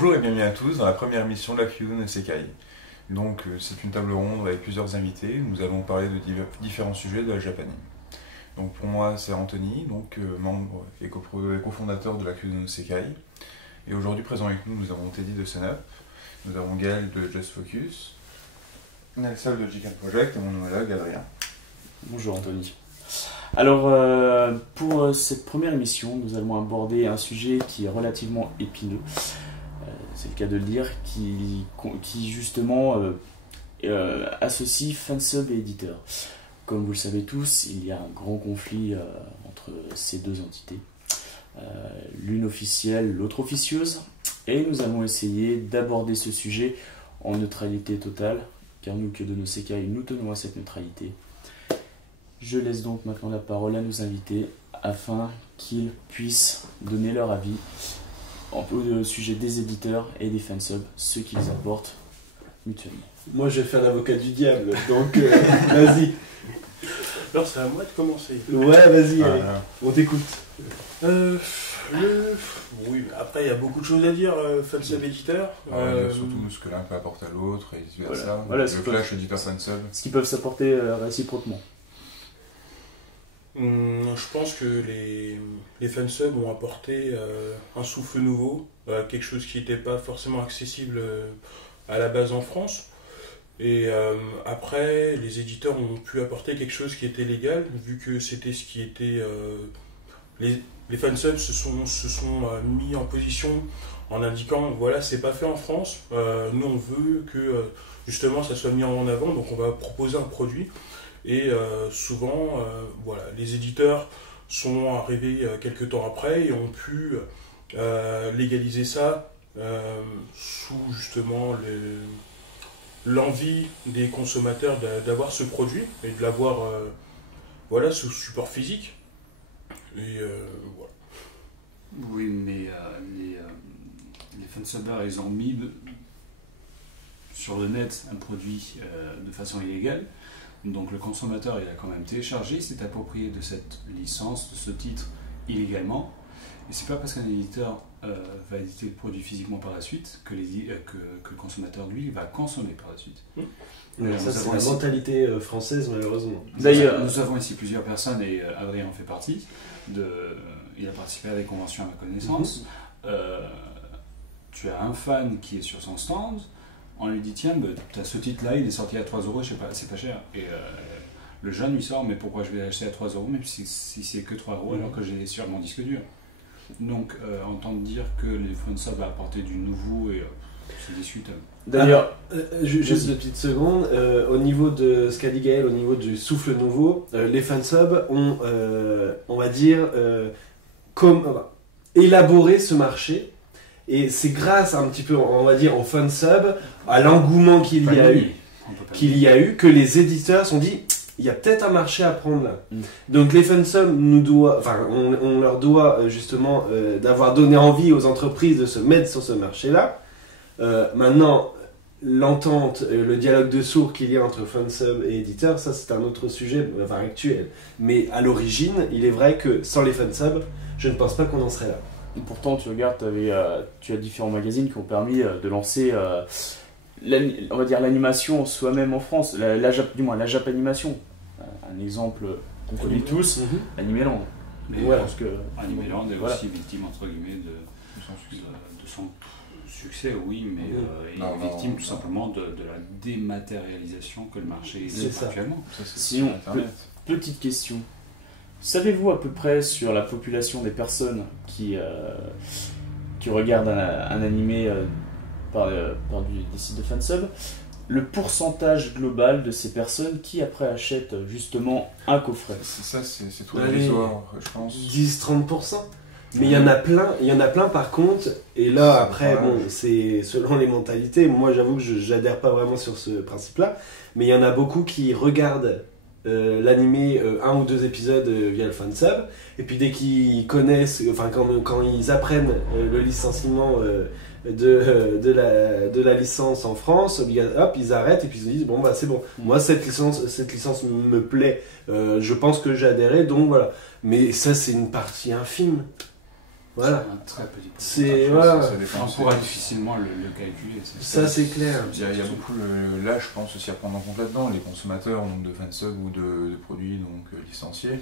Bonjour et bienvenue à tous dans la première émission de la Kyudo no Sekai. Donc c'est une table ronde avec plusieurs invités. Nous allons parler de différents sujets de la Japanime. Donc pour moi c'est Anthony, membre et cofondateur de la Kyudo no Sekai. Et aujourd'hui présent avec nous, nous avons Teddy de Sunup, nous avons Gaël de Just Focus, Nelson de Jikan Project et mon homologue Adrien. Bonjour Anthony. Alors pour cette première émission, nous allons aborder un sujet qui est relativement épineux, c'est le cas de le dire, qui justement associe fansub et éditeur. Comme vous le savez tous, il y a un grand conflit entre ces deux entités, l'une officielle, l'autre officieuse, et nous allons essayer d'aborder ce sujet en neutralité totale, car nous, Kyudo no Sekai, nous tenons à cette neutralité. Je laisse donc maintenant la parole à nos invités afin qu'ils puissent donner leur avis au sujet des éditeurs et des fansubs, ce qu'ils apportent mutuellement. Moi je vais faire l'avocat du diable, donc vas-y. Alors c'est à moi de commencer. Ouais, vas-y, on t'écoute. Oui, après il y a beaucoup de choses à dire, fansub éditeur. Surtout ce que l'un peut apporter à l'autre et vice versa. Voilà, le clash éditeur fansub. Ce qu'ils peuvent s'apporter réciproquement. Je pense que les fansubs ont apporté un souffle nouveau, quelque chose qui n'était pas forcément accessible à la base en France. Et après, les éditeurs ont pu apporter quelque chose qui était légal, vu que c'était ce qui était... les fansubs se sont mis en position en indiquant, voilà, c'est pas fait en France, nous on veut que justement ça soit mis en avant, donc on va proposer un produit. Et souvent, voilà, les éditeurs sont arrivés quelques temps après et ont pu légaliser ça sous justement l'envie des consommateurs d'avoir ce produit et de l'avoir voilà, sous support physique. Et voilà. Oui, mais les fansubbers, ils ont mis sur le net un produit de façon illégale. Donc le consommateur, il a quand même téléchargé, s'est approprié de cette licence, de ce titre illégalement. Et c'est pas parce qu'un éditeur va éditer le produit physiquement par la suite que le consommateur, lui, va consommer par la suite. Ça, c'est la mentalité française, malheureusement. D'ailleurs, nous avons ici plusieurs personnes, et Adrien en fait partie. Il a participé à des conventions à ma connaissance. Tu as un fan qui est sur son stand. On lui dit, tiens, t'as ce titre-là, il est sorti à 3 €, je sais pas, c'est pas cher. Et le jeune lui sort, mais pourquoi je vais l'acheter à 3 €, même si c'est que 3 € alors que j'ai sur mon disque dur. Donc, entendre dire que les fansubs va apporter du nouveau, et c'est discutable. D'ailleurs, juste une petite seconde, au niveau de ce qu'a dit Gaël, au niveau du souffle nouveau, les fansubs ont, on va dire, élaboré ce marché. Et c'est grâce un petit peu, on va dire, au fansub, à l'engouement qu'il y a eu, que les éditeurs se sont dit, il y a peut-être un marché à prendre là. Donc les fansubs, on leur doit justement d'avoir donné envie aux entreprises de se mettre sur ce marché-là. Maintenant, l'entente, le dialogue de sourds qu'il y a entre fansub et éditeurs, ça c'est un autre sujet actuel. Mais à l'origine, il est vrai que sans les fansubs, je ne pense pas qu'on en serait là. Et pourtant, tu regardes, tu as différents magazines qui ont permis de lancer, on va dire, l'animation soi-même en France, du moins la Japanimation. Un exemple qu'on connaît tous, Animeland. Mais ouais, parce que Animeland est aussi victime, entre guillemets, de son succès, oui, mais il est victime tout simplement de la dématérialisation que le marché est actuellement. Sinon, petite question. Savez-vous à peu près sur la population des personnes qui regardent un animé par des sites de fansub, le pourcentage global de ces personnes qui après achètent justement un coffret? C'est trop dérisoire, je pense. 10-30%. Mais il y en a plein par contre, et là après, bon, c'est selon les mentalités. Moi j'avoue que j'adhère pas vraiment sur ce principe-là, mais il y en a beaucoup qui regardent l'animé 1 ou 2 épisodes via le fansub, et puis dès qu'ils connaissent, enfin quand ils apprennent le licenciement de la licence en France, hop, ils arrêtent et puis ils se disent bon bah c'est bon, moi cette licence me plaît, je pense que j'ai adhéré, donc voilà. Mais ça c'est une partie infime. Voilà. C'est un très petit pourcentage. C'est voilà. Ça dépend, On pourra difficilement le calculer. Ça c'est clair. Il y a beaucoup là, je pense aussi à prendre en compte là-dedans, les consommateurs donc, de fansub ou de produits donc, licenciés.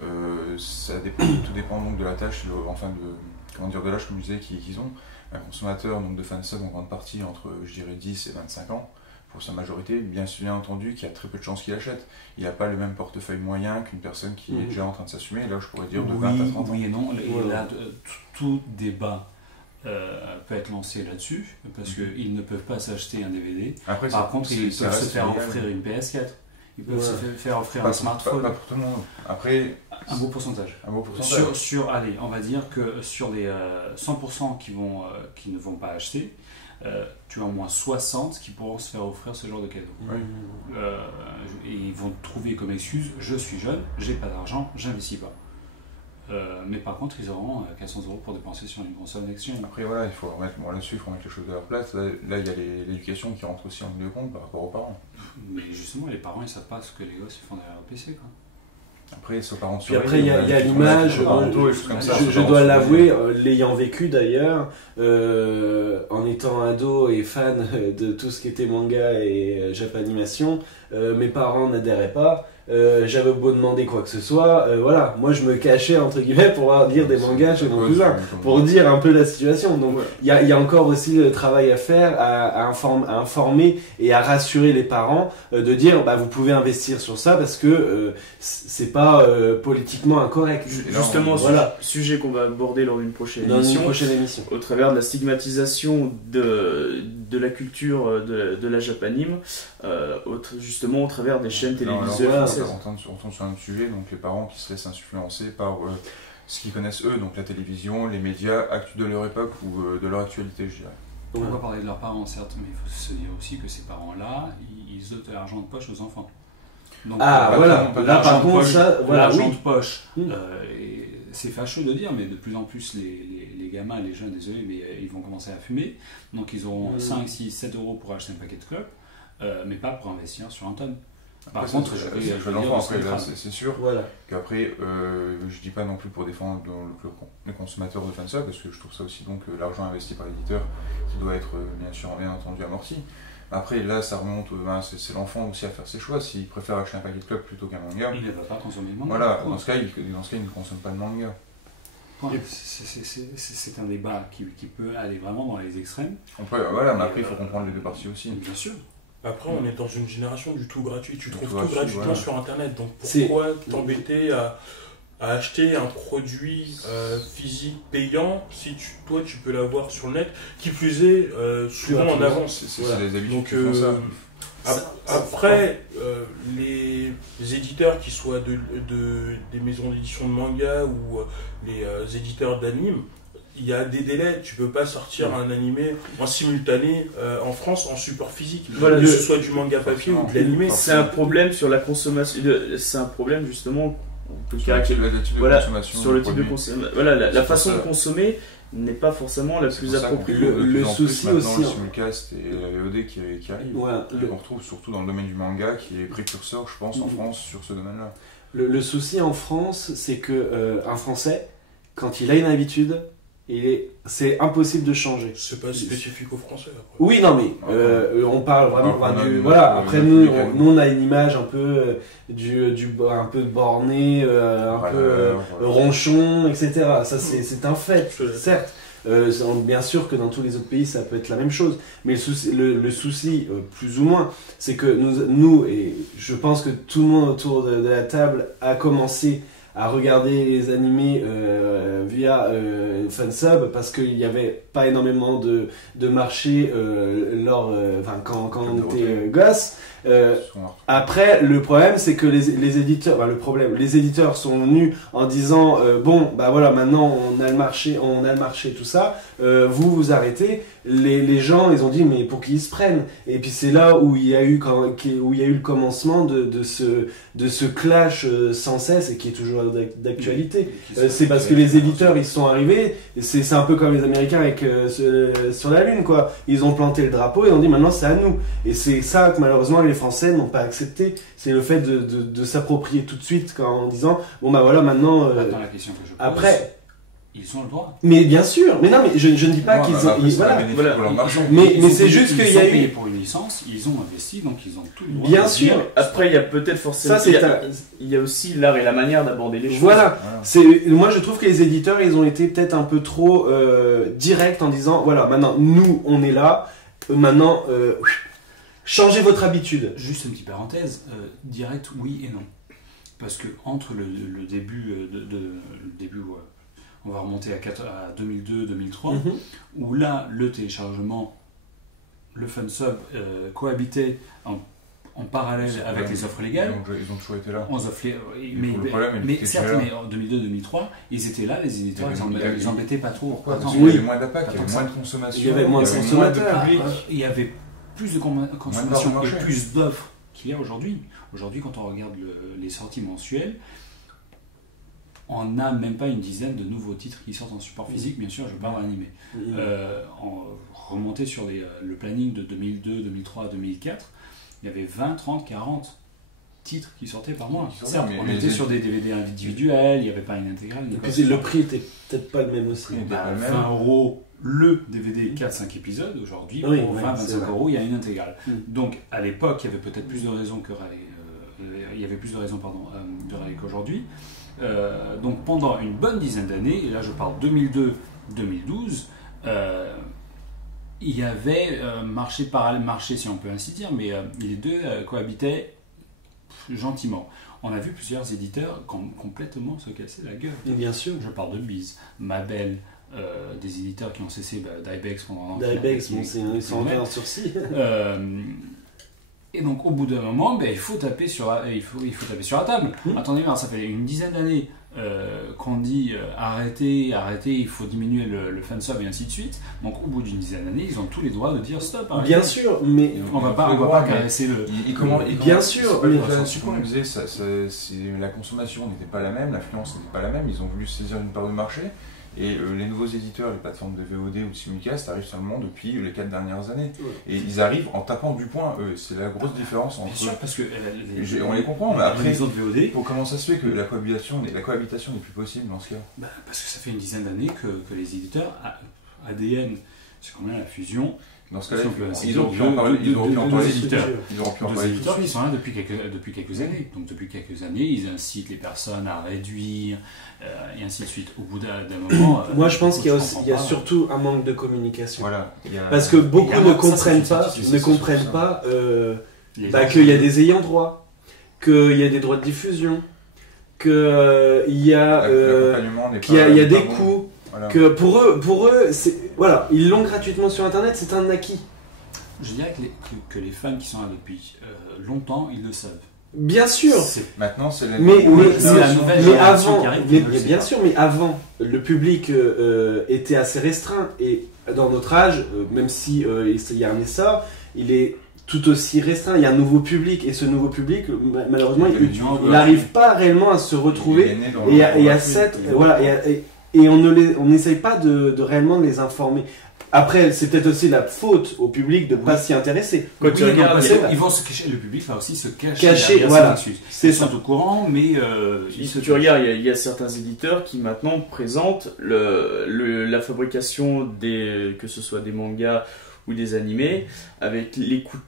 Tout dépend donc de la tâche, de l'âge, comme je disais, qu'ils ont. Un consommateur donc, de fansub en grande partie entre, je dirais, 10 et 25 ans, pour sa majorité, bien entendu qu'il y a très peu de chances qu'il achète. Il n'a pas le même portefeuille moyen qu'une personne qui est déjà en train de s'assumer. Là, je pourrais dire de 20 à 30 ans. Oui et non. Et là, tout débat peut être lancé là-dessus, parce qu'ils ne peuvent pas s'acheter un DVD. Après, Par contre, ils peuvent se faire offrir une PS4. Ils peuvent se faire offrir un smartphone. Pas pour tout le monde. Après, un beau pourcentage. Allez, on va dire que sur les 100% qui ne vont pas acheter, tu as au moins 60 qui pourront se faire offrir ce genre de cadeau. Oui. Et ils vont trouver comme excuse: je suis jeune, j'ai pas d'argent, j'investis pas. Mais par contre, ils auront 400 € pour dépenser sur une console next-gen. Après, voilà, il faut remettre là-dessus, il faut remettre les choses à leur place. Là, il y a l'éducation qui rentre aussi en ligne de compte par rapport aux parents. Mais justement, les parents, ils savent pas ce que les gosses font derrière le PC, quoi. Après, ses parents puis après, il y a l'image, je dois l'avouer, l'ayant vécu d'ailleurs, en étant ado et fan de tout ce qui était manga et Japanimation, mes parents n'adhéraient pas. J'avais beau demander quoi que ce soit, voilà, moi je me cachais entre guillemets pour lire des mangas chez mon cousin, pour dire un peu la situation. Donc il y a encore aussi le travail à faire, à informer et à rassurer les parents, de dire bah vous pouvez investir sur ça parce que c'est pas politiquement incorrect. Justement, voilà, sujet qu'on va aborder lors d'une prochaine émission, au travers de la stigmatisation de la culture de la Japanime, justement au travers des chaînes télévisées françaises. On tombe sur un sujet, donc les parents qui se laissent influencer par ce qu'ils connaissent eux, donc la télévision, les médias, actu de leur époque ou de leur actualité, je dirais. On va parler de leurs parents, certes, mais il faut se dire aussi que ces parents-là, ils donnent de l'argent de poche aux enfants. Donc, voilà, là par contre, l'argent de poche, c'est fâcheux de dire, mais de plus en plus les gamins, les jeunes, désolé, mais ils vont commencer à fumer, donc ils auront 5, 6, 7 € pour acheter un paquet de clopes, mais pas pour investir sur un tonne. Par contre, c'est sûr qu'après, je dis pas non plus pour défendre le consommateur de fansub, parce que je trouve ça aussi donc l'argent investi par l'éditeur qui doit être bien entendu amorti. Après, là, ça remonte, c'est l'enfant aussi à faire ses choix. S'il préfère acheter un paquet de clopes plutôt qu'un manga, il ne va pas consommer de manga. Voilà, dans ce cas, il ne consomme pas de manga. C'est un débat qui peut aller vraiment dans les extrêmes. Mais après, il faut comprendre les deux parties aussi. Bien sûr. Après, on est dans une génération du tout gratuit. Tu trouves tout gratuitement sur Internet. Donc pourquoi t'embêter à acheter un produit physique payant si toi tu peux l'avoir sur le net, qui plus est souvent en avance. C'est les habitudes qui font ça. Après, les éditeurs qui soient des maisons d'édition de manga ou les éditeurs d'anime, il y a des délais, tu peux pas sortir un animé en simultané en France en support physique, que ce soit du manga papier ou de l'animé. C'est un problème sur la consommation, c'est un problème justement sur le type de consommation. Voilà, la façon de consommer n'est pas forcément la plus appropriée. Le souci aussi, le simulcast et la VOD qui arrive, on retrouve surtout dans le domaine du manga qui est précurseur, je pense, en France sur ce domaine-là. Le souci en France, c'est que un Français, quand il a une habitude, c'est impossible de changer. C'est pas spécifique aux Français. Après. Oui, non, mais on parle vraiment après, nous, on a une image un peu un peu borné, un peu ronchon, etc. Ça, c'est un fait, certes. Bien sûr que dans tous les autres pays, ça peut être la même chose. Mais le souci, plus ou moins, c'est que nous, et je pense que tout le monde autour de la table a commencé à regarder les animés via fansub parce qu'il n'y avait pas énormément de marché quand on était gosse. Après, le problème, c'est que les éditeurs sont venus en disant maintenant on a le marché, tout ça. Vous arrêtez. Les gens, ils ont dit mais pour qu'ils se prennent. Et puis c'est là où il y a eu le commencement de ce clash sans cesse et qui est toujours d'actualité. C'est parce que les éditeurs ils sont arrivés. C'est un peu comme les Américains avec sur la Lune quoi. Ils ont planté le drapeau et ont dit maintenant c'est à nous. Et c'est ça que malheureusement les Français n'ont pas accepté. C'est le fait de s'approprier tout de suite en disant maintenant. Attends, la question que je pose. Après. ils ont le droit. Mais bien sûr, mais non, mais je ne dis pas Non, qu'ils bah, ont. après, c'est pas Voilà. bénéfique Voilà. pour leur marché. Mais c'est juste qu'il y a eu. Ils ont payé pour une licence, ils ont investi, donc ils ont tout le droit. Bien de sûr. dire, Après, il y a peut-être forcément. Ça, c'est il y a aussi l'art et la manière d'aborder les choses. Voilà. Voilà. Moi, je trouve que les éditeurs, ils ont été peut-être un peu trop directs en disant voilà, maintenant, nous, on est là. Maintenant, changez votre habitude. Juste une petite parenthèse, direct oui et non. Parce que entre le début, le début on va remonter à 2002-2003, où là, le téléchargement, le fansub cohabitait en parallèle C'est avec vrai. les offres légales. Donc, ils ont toujours été là. On offre les- le problème, il mais était certes, déjà là. mais en 2-2003, ils étaient là, les éditeurs, Il y avait- ils embêtaient pas trop. Pourquoi Attends, Parce qu'il y oui. avait moins d'impact, il y avait moins de consommation, Il y avait moins de consommateurs. public. Il y avait plus de consommation part de et marché. plus d'offres qu'il y a aujourd'hui. Aujourd'hui, quand on regarde les sorties mensuelles, on n'a même pas une dizaine de nouveaux titres qui sortent en support physique. Bien sûr, je parle animé. En remonté sur le planning de 2002, 2003, 2004, il y avait 20, 30, 40 titres qui sortaient par mois. Qui sortaient, Certes, mais on les- était sur des DVD individuels, il n'y avait pas une intégrale. ni Et quoi puis que ce le soit. prix était peut-être pas le même aussi. Oui. Bah, pas le même. 20 € le DVD 4-5 épisodes. Aujourd'hui, Oui, pour ouais, 20, c'est 25 vrai. €, il y a une intégrale. Mm. Donc, à l'époque, il y avait peut-être plus de raisons que il y avait plus de raisons de râler qu'aujourd'hui. Donc, pendant une bonne dizaine d'années, et là je parle 2002-2012, il y avait marché parallèle, marché si on peut ainsi dire, mais les deux cohabitaient gentiment. On a vu plusieurs éditeurs complètement se casser la gueule. Bien sûr. Je parle de Biz, Mabel, des éditeurs qui ont cessé, d'Ibex pendant un an. Daibex, bon, ils sont rentrés en sursis. Et donc au bout d'un moment, il faut taper sur la table. Attendez, ça fait une dizaine d'années qu'on dit arrêtez, il faut diminuer le fansub et ainsi de suite. Donc au bout d'une dizaine d'années, ils ont tous les droits de dire stop. Arrêtez. Bien sûr, mais On va pas caresser le. Bien sûr, c'est pas mais- le fansub, comme on disait, la consommation n'était pas la même, l'affluence n'était pas la même, ils ont voulu saisir une part de marché, et les nouveaux éditeurs, les plateformes de VOD ou de simulcast arrivent seulement depuis les 4 dernières années. Et ils arrivent en tapant du poing, eux, c'est la grosse différence Bien entre sûr, parce que on les comprend, mais après, les autres VOD, comment ça se fait que la cohabitation n'est plus possible dans ce cas? parce que ça fait une dizaine d'années que les éditeurs, ADN, c'est combien la fusion? Dans ce cas-là, Ils ils auraient pu en parler, ils auraient pu en Deux parler. éditeurs qui sont là depuis quelques années. Donc depuis quelques années, ils incitent les personnes à réduire, et ainsi de suite. Au bout d'un moment... moi je pense je qu'il y a, comprends il y a pas. surtout un manque de communication. Voilà. Parce que beaucoup Il y a- ne ça, comprennent c'est une pas, certitude, ne c'est comprennent surtout pas Les qu'il y a des ayants droit, qu'il y a des droits de diffusion, qu'il y a, L'accompagnement n'est qu'il y a, pas- il y a des pas bon. coûts, Voilà. que pour eux voilà, ils l'ont gratuitement sur internet, c'est un acquis. Je dirais que les fans qui sont là depuis longtemps, ils le savent. Bien sûr, C'est- Maintenant, c'est la mais c'est la nouvelle mais génération avant, qui arrive, mais qui ne le sait bien pas. sûr, mais avant, le public était assez restreint et dans notre âge, même si il y a un essor, il est tout aussi restreint. Il y a un nouveau public et ce nouveau public, malheureusement, il n'arrive pas réellement à se retrouver. Et il y a cette, voilà, et on n'essaye pas de réellement les informer. Après, c'est peut-être aussi la faute au public de ne pas s'y intéresser. Quand tu Oui, regardes, parce c'est que vrai. ils vont se cacher, le public va aussi se cacher, Cacher, derrière voilà. ces excuses. C'est Ils ça. sont au courant, mais ils se Si tu regardes, il y a certains éditeurs qui maintenant présentent la fabrication que ce soit des mangas ou des animés, avec les coûts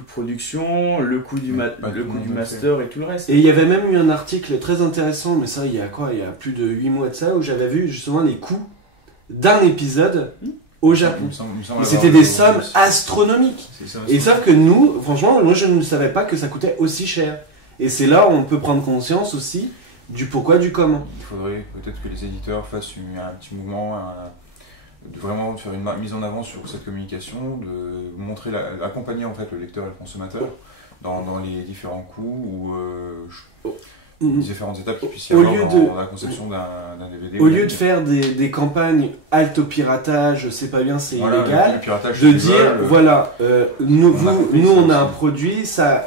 de production, le coût du master et tout le reste. Et il y avait même eu un article très intéressant, mais ça, il y a quoi? Il y a plus de 8 mois de ça, où j'avais vu justement les coûts d'un épisode au Japon. Et c'était des sommes astronomiques. Et sauf que nous, franchement, moi je ne savais pas que ça coûtait aussi cher. Et c'est là où on peut prendre conscience aussi du pourquoi, du comment. Il faudrait peut-être que les éditeurs fassent un petit mouvement, de vraiment faire une mise en avant sur cette communication, de montrer, accompagner en fait le lecteur et le consommateur dans les différents coûts ou les différentes étapes qu'il puisse y Au avoir lieu dans la conception d'un DVD. Au lieu de faire des campagnes halte au piratage, c'est pas bien, c'est Voilà, illégal, le piratage, de c'est dire légal, voilà, nous on a compris ça on a un aussi. produit, ça.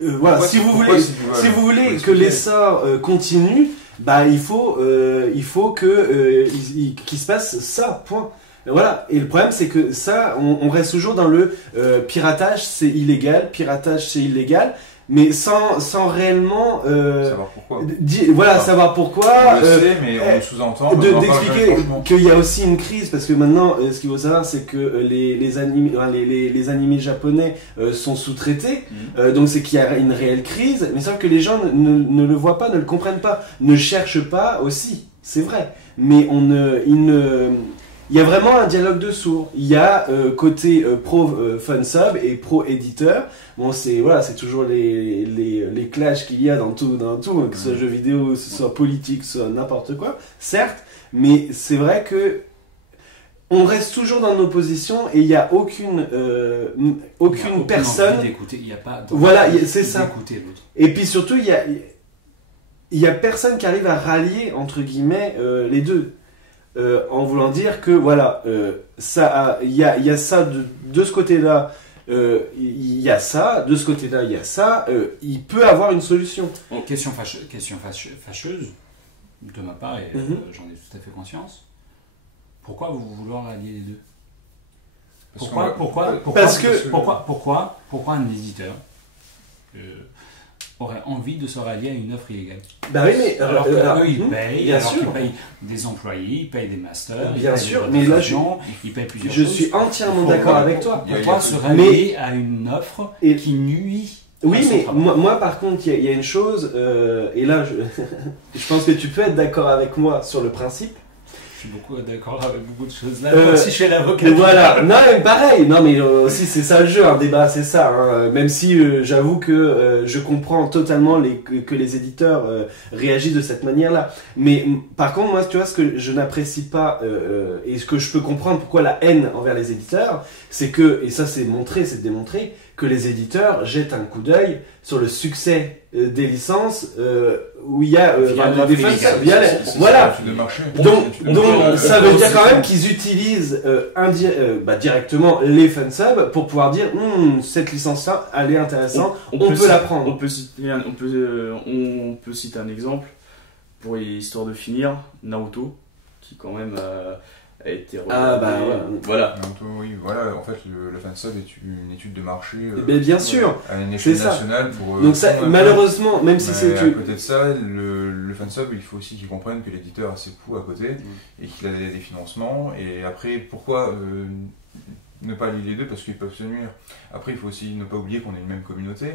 Voilà, si vous voulez, si vous voulez faut que expliquer. l'essor continue, bah il faut que qu'il se passe ça, point. Voilà, et le problème c'est que ça, on reste toujours dans le piratage c'est illégal, mais sans réellement Savoir pourquoi. voilà, Enfin, savoir pourquoi. On le sait, mais on le sous-entend. mais on en parle jamais D'expliquer franchement. qu'il y a aussi une crise, parce que maintenant, ce qu'il faut savoir, c'est que les animés japonais sont sous-traités, donc c'est qu'il y a une réelle crise, mais sauf que les gens ne le voient pas, ne le comprennent pas, ne cherchent pas aussi, c'est vrai, mais il y a vraiment un dialogue de sourds. Il y a côté pro fansub et pro éditeur. Bon, c'est toujours les clashs qu'il y a dans tout, que ce soit jeux vidéo, que ce soit politique, que ce soit n'importe quoi, certes, mais c'est vrai que on reste toujours dans nos positions et il n'y a aucune personne. Il n'y a pas voilà, c'est ça. d'écouter l'autre. Et puis surtout, il y a personne qui arrive à rallier entre guillemets les deux. En voulant dire que voilà, il y a ça de ce côté-là, il y a ça, de ce côté-là, il y a ça, il peut avoir une solution. Bon, question fâcheuse, de ma part, et j'en ai tout à fait conscience. Pourquoi vous voulez rallier les deux? Pourquoi un éditeur aurait envie de se rallier à une offre illégale? Bah oui, mais alors qu'eux, ils payent, bien alors sûr. qu'ils payent des employés, ils payent des masters, Bien ils payent sûr, des mais là, agents, ils payent plusieurs je choses. suis entièrement Pourquoi- d'accord avec toi. Pourquoi se rallier à une offre qui nuit à Oui, son mais travail? moi par contre, il y a une chose, et là, je pense que tu peux être d'accord avec moi sur le principe. Je suis beaucoup d'accord avec beaucoup de choses là. Euh, Si je fais l'avocat. Voilà, non mais pareil, non mais aussi c'est ça le jeu, un débat c'est ça, hein. Même si j'avoue que je comprends totalement que les éditeurs réagissent de cette manière-là. Mais par contre moi tu vois ce que je n'apprécie pas et ce que je peux comprendre pourquoi la haine envers les éditeurs, c'est que, et ça c'est démontré, que les éditeurs jettent un coup d'œil sur le succès des licences où il y a des fans. Voilà. C'est de marché. Donc ça veut dire quand même même qu'ils utilisent directement les fansubs pour pouvoir dire cette licence-là, elle est intéressante, on peut la prendre. On peut citer un exemple pour histoire de finir, Naruto, qui quand même a été voilà. Oui, voilà, en fait, le fansub est une étude de marché Mais bien sûr, à une échelle c'est ça. nationale pour. Donc ça, malheureusement, même si c'est à côté de ça, le fansub, il faut aussi qu'il comprenne que l'éditeur a ses coûts à côté et qu'il a des financements. Et après, pourquoi ne pas lier les deux? Parce qu'ils peuvent se nuire. Après, il faut aussi ne pas oublier qu'on est une même communauté,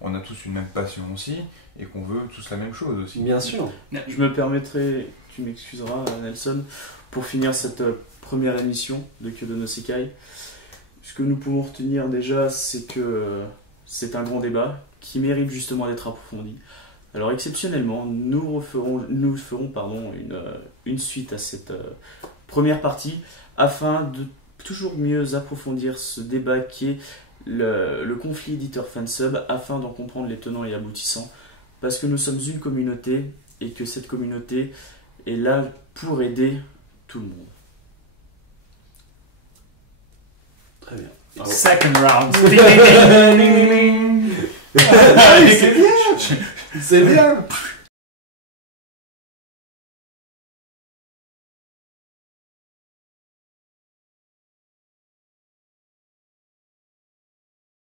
on a tous une même passion aussi, et qu'on veut tous la même chose aussi. bien sûr. Je me permettrai, tu m'excuseras Nelson, pour finir cette première émission de Kyoto no Sekai. Ce que nous pouvons retenir déjà, c'est que c'est un grand débat qui mérite justement d'être approfondi. Alors exceptionnellement, nous ferons une suite à cette première partie afin de toujours mieux approfondir ce débat qui est le conflit éditeur-fansub, afin d'en comprendre les tenants et aboutissants, parce que nous sommes une communauté et que cette communauté est là pour aider tout le monde. Très bien. Second round. C'est bien. C'est bien.